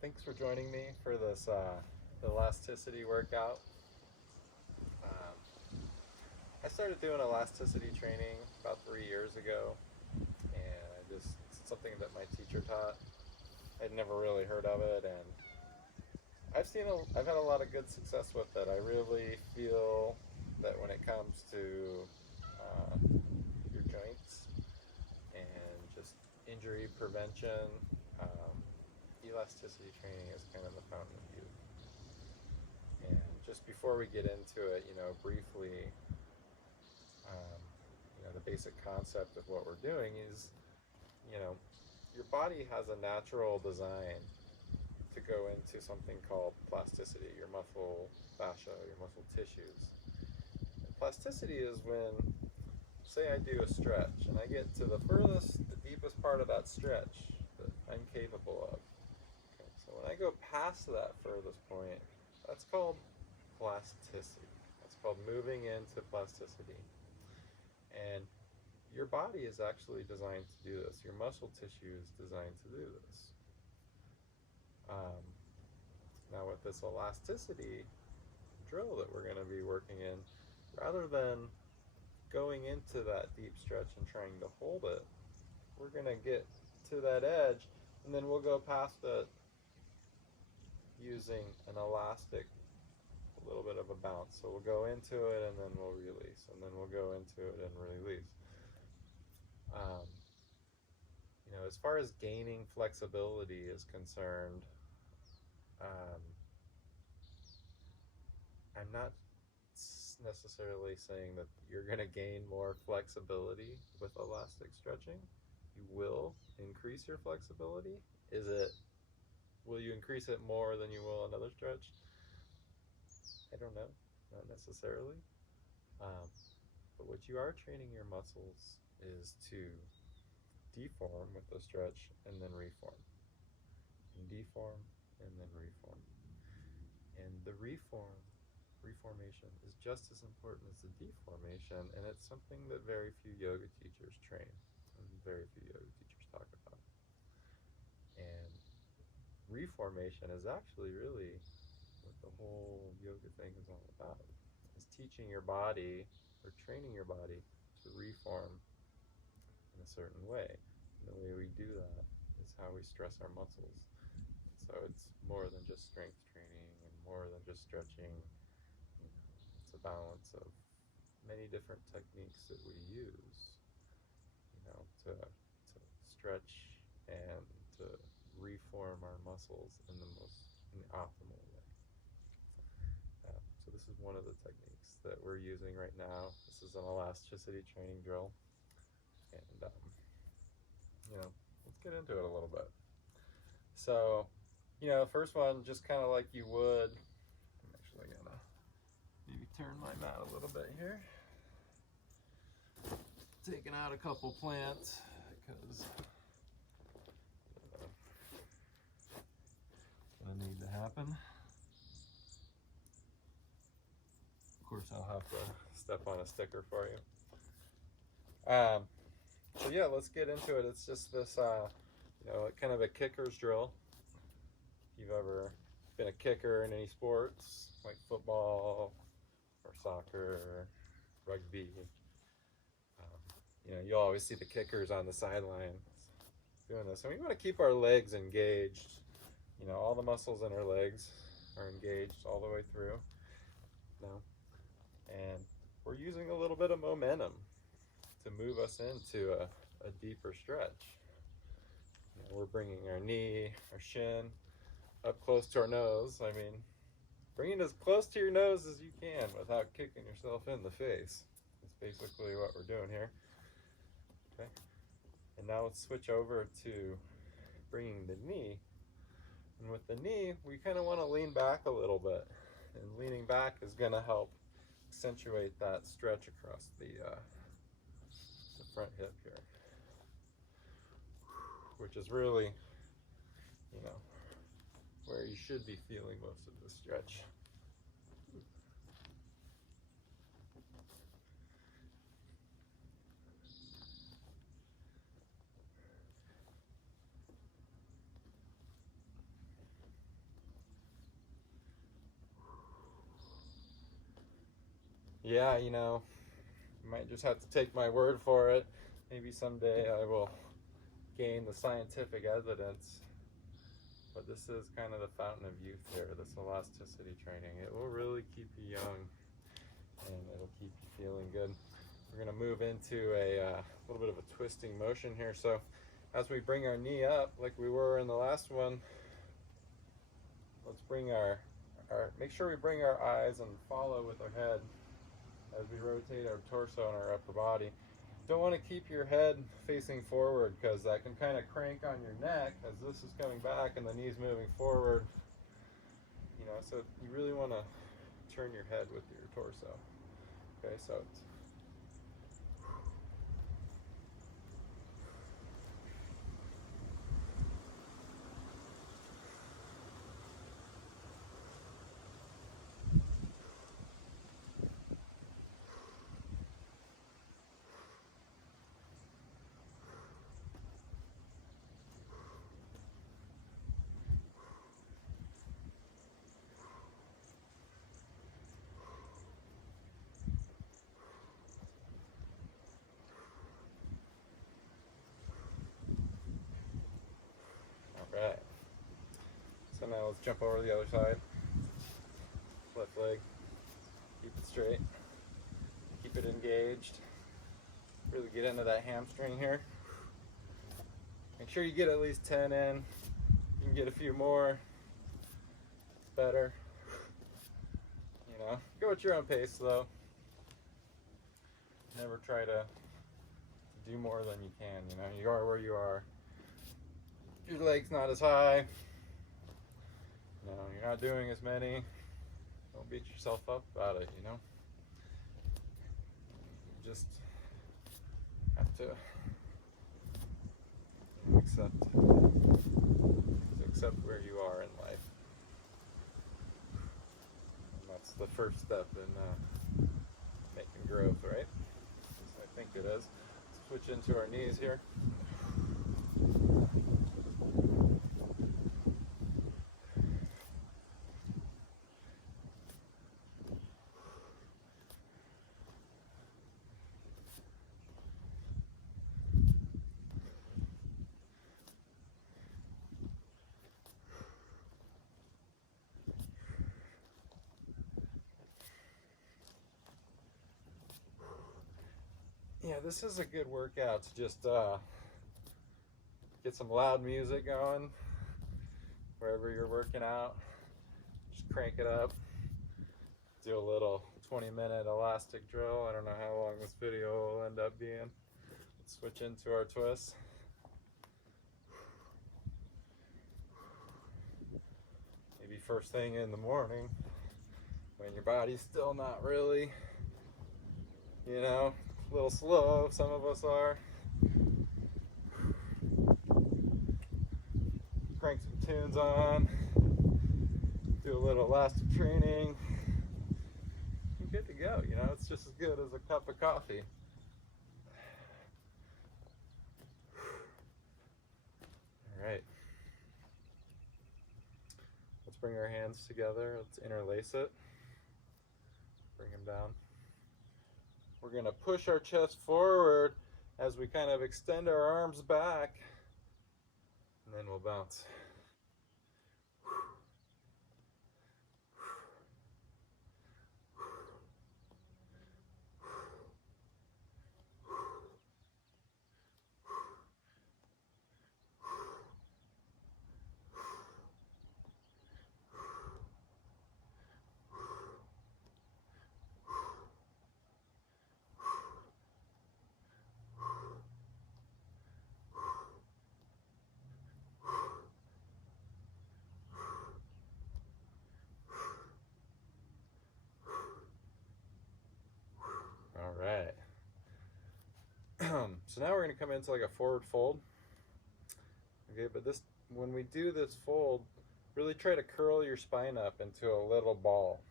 Thanks for joining me for this elasticity workout. Um, I started doing elasticity training about 3 years ago, and it's something that my teacher taught. I'd never really heard of it, and I've had a lot of good success with it. I really feel that when it comes to uh, your joints and just injury prevention, um, elasticity training is kind of the fountain of youth. And just before we get into it, briefly, the basic concept of what we're doing is, you know, your body has a natural design to go into something called plasticity, your muscle fascia, your muscle tissues. And plasticity is when, say, I do a stretch and I get to the deepest part of that stretch that I'm capable of. Okay, so when I go past that furthest point, that's called plasticity. That's called moving into plasticity. And your body is actually designed to do this. Your muscle tissue is designed to do this. Um, Now, with this elasticity drill that we're going to be working in, rather than going into that deep stretch and trying to hold it, we're going to get to that edge and then we'll go past it using an elastic, a little bit of a bounce. So we'll go into it and then we'll release, and then we'll go into it and release. Um, as far as gaining flexibility is concerned, um, I'm not necessarily saying that you're going to gain more flexibility with elastic stretching. You will increase your flexibility. Will you increase it more than you will another stretch? I don't know, not necessarily. Um, but what you are training your muscles is to deform with the stretch and then reform, and deform and then reform. And the reformation is just as important as the deformation, and it's something that very few yoga teachers train and very few yoga teachers talk about. And reformation is actually really what the whole yoga thing is all about. Is teaching your body or training your body to reform in a certain way. And the way we do that is how we stress our muscles. So it's more than just strength training and more than just stretching. It's a balance of many different techniques that we use, to stretch and to reform our muscles in the optimal way. So this is one of the techniques that we're using right now. This is an elasticity training drill, and let's get into it a little bit. So, first one, just kind of like you would. I'm actually gonna maybe turn my mat a little bit here. Taking out a couple plants because it's gonna need to happen. Of course, I'll have to step on a sticker for you. So yeah, let's get into it. It's just this, kind of a kicker's drill. If you've ever been a kicker in any sports, like football or soccer, rugby, you'll always see the kickers on the sideline doing this. And we want to keep our legs engaged. All the muscles in our legs are engaged all the way through. And we're using a little bit of momentum to move us into a deeper stretch. We're bringing our knee, our shin up close to our nose. I mean, bring it as close to your nose as you can without kicking yourself in the face. That's basically what we're doing here. Okay. And now let's switch over to bringing the knee. And with the knee, we kind of want to lean back a little bit. And leaning back is going to help accentuate that stretch across the front hip here, which is really, where you should be feeling most of the stretch. yeah, you know, you might just have to take my word for it. Maybe someday I will gain the scientific evidence. But this is kind of the fountain of youth here, this elasticity training. It will really keep you young and it'll keep you feeling good. We're going to move into a little bit of a twisting motion here. So as we bring our knee up like we were in the last one, let's bring make sure we bring our eyes and follow with our head as we rotate our torso and our upper body. Don't want to keep your head facing forward because that can kind of crank on your neck as this is coming back and the knee's moving forward. You know, so you really want to turn your head with your torso. Okay, so it's all right. So now let's jump over to the other side. Left leg. Keep it straight. Keep it engaged. Really get into that hamstring here. Make sure you get at least 10 in. You can get a few more. It's better. You know, go at your own pace though. Never try to do more than you can. You know, you are where you are. Your leg's not as high. No, you're not doing as many. Don't beat yourself up about it, you know. You just have to accept where you are in life. And that's the first step in making growth, right? I think it is. Let's switch into our knees here. Yeah, this is a good workout to just get some loud music going wherever you're working out. Just crank it up. Do a little 20-minute elastic drill. I don't know how long this video will end up being. Let's switch into our twists. Maybe first thing in the morning when your body's still not really, you know, a little slow. Some of us are. Crank some tunes on. Do a little elastic training. You're good to go. You know, it's just as good as a cup of coffee. All right. Let's bring our hands together. Let's interlace it. Bring them down. We're going to push our chest forward as we kind of extend our arms back, and then we'll bounce. All right. So now we're going to come into like a forward fold. Okay, but when we do this fold, really try to curl your spine up into a little ball.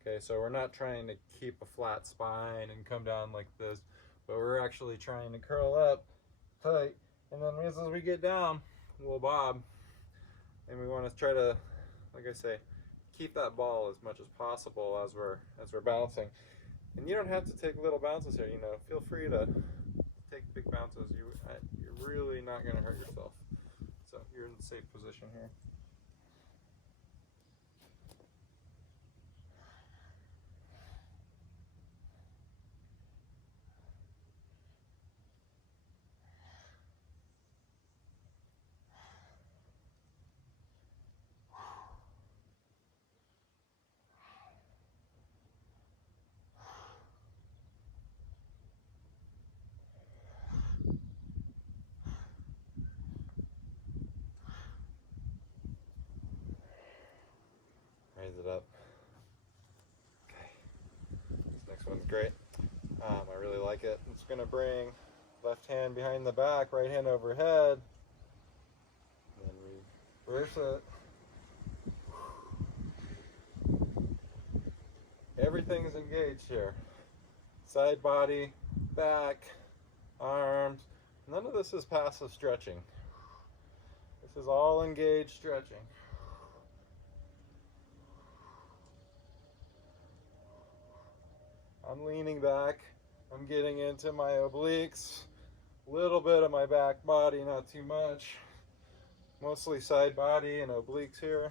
Okay, so we're not trying to keep a flat spine and come down like this, but we're actually trying to curl up tight, and then as we get down, we'll bob, and we want to try to, like I say, keep that ball as much as possible as we're bouncing. And you don't have to take little bounces here. You know, feel free to take big bounces. You're really not going to hurt yourself. So you're in a safe position here. Raise it up. Okay. This next one's great. I really like it. I'm just going to bring left hand behind the back, right hand overhead. And then reverse it. Everything is engaged here. Side body, back, arms. None of this is passive stretching. This is all engaged stretching. I'm leaning back. I'm getting into my obliques. A little bit of my back body, not too much. Mostly side body and obliques here.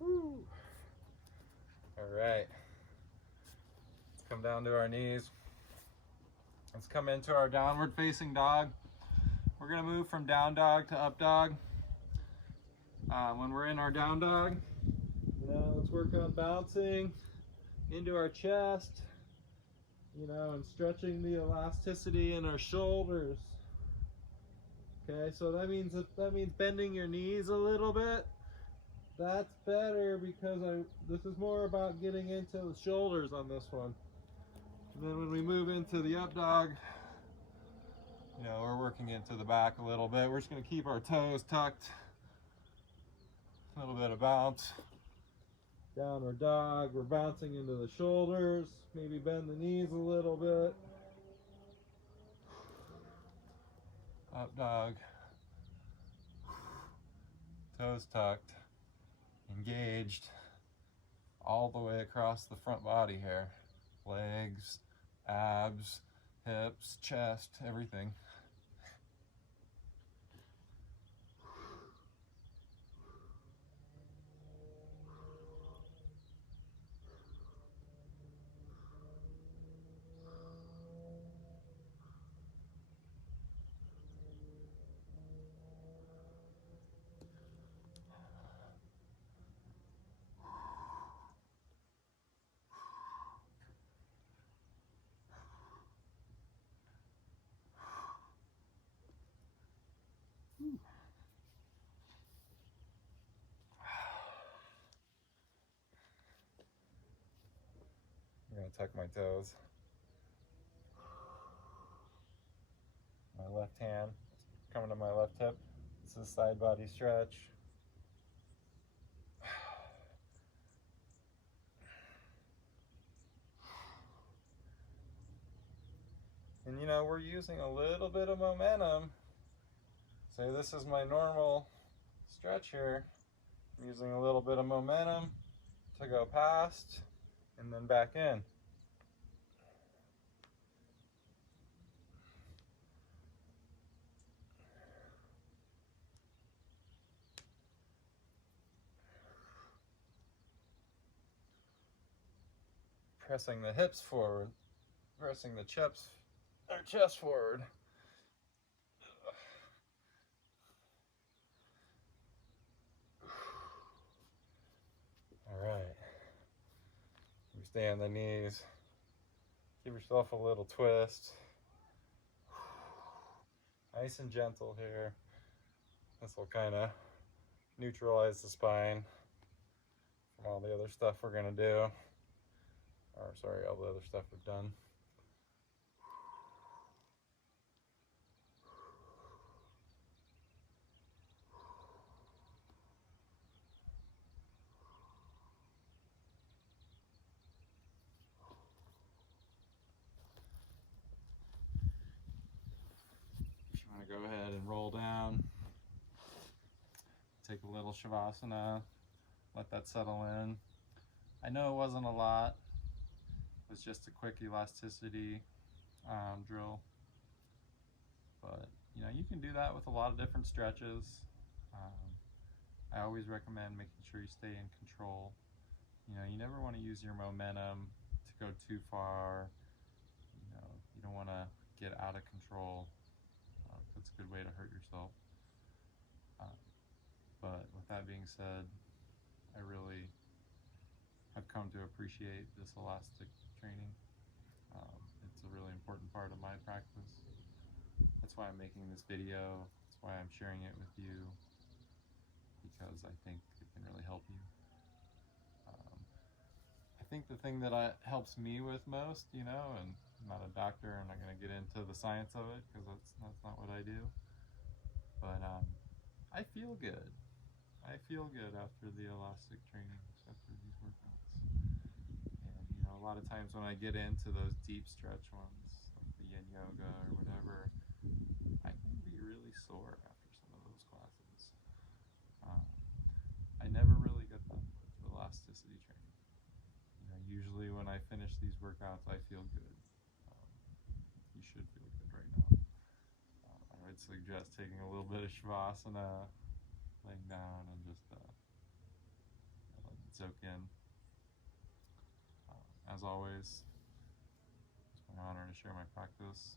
Woo. All right. Let's come down to our knees. Let's come into our downward facing dog. We're gonna move from down dog to up dog. When we're in our down dog, let's work on bouncing into our chest, and stretching the elasticity in our shoulders. Okay, so that means bending your knees a little bit. That's better because this is more about getting into the shoulders on this one. And then when we move into the up dog, we're working into the back a little bit. We're just going to keep our toes tucked. A little bit of bounce. Downward dog, we're bouncing into the shoulders. Maybe bend the knees a little bit. Up dog. Toes tucked. Engaged. All the way across the front body here. Legs, abs, hips, chest, everything. I'm going to tuck my toes. My left hand coming to my left hip. This is side body stretch. And we're using a little bit of momentum. Say this is my normal stretch here. I'm using a little bit of momentum to go past and then back in. Pressing the hips forward, pressing the chest forward. All right. You stay on the knees. Give yourself a little twist. Nice and gentle here. This will kind of neutralize the spine from all the other stuff we're going to do. Or sorry, all the other stuff we've done. I'm going to go ahead and roll down, take a little Shavasana, let that settle in. I know it wasn't a lot, it was just a quick elasticity drill, but you can do that with a lot of different stretches. I always recommend making sure you stay in control. You never want to use your momentum to go too far. You don't want to get out of control. That's a good way to hurt yourself. But with that being said, I really have come to appreciate this elastic training. It's a really important part of my practice. That's why I'm making this video. That's why I'm sharing it with you, because I think it can really help you. I think the thing that helps me with most, and I'm not a doctor, I'm not going to get into the science of it because that's not what I do, but I feel good. I feel good after the elastic trainings, after these workouts. And a lot of times when I get into those deep stretch ones, like the yin yoga or whatever, I can be really sore after some of those classes. I never really get that with elasticity training. Usually when I finish these workouts, I feel good. You should feel good right now. I would suggest taking a little bit of Shavasana, laying down, and just let it soak in. As always, it's my honor to share my practice.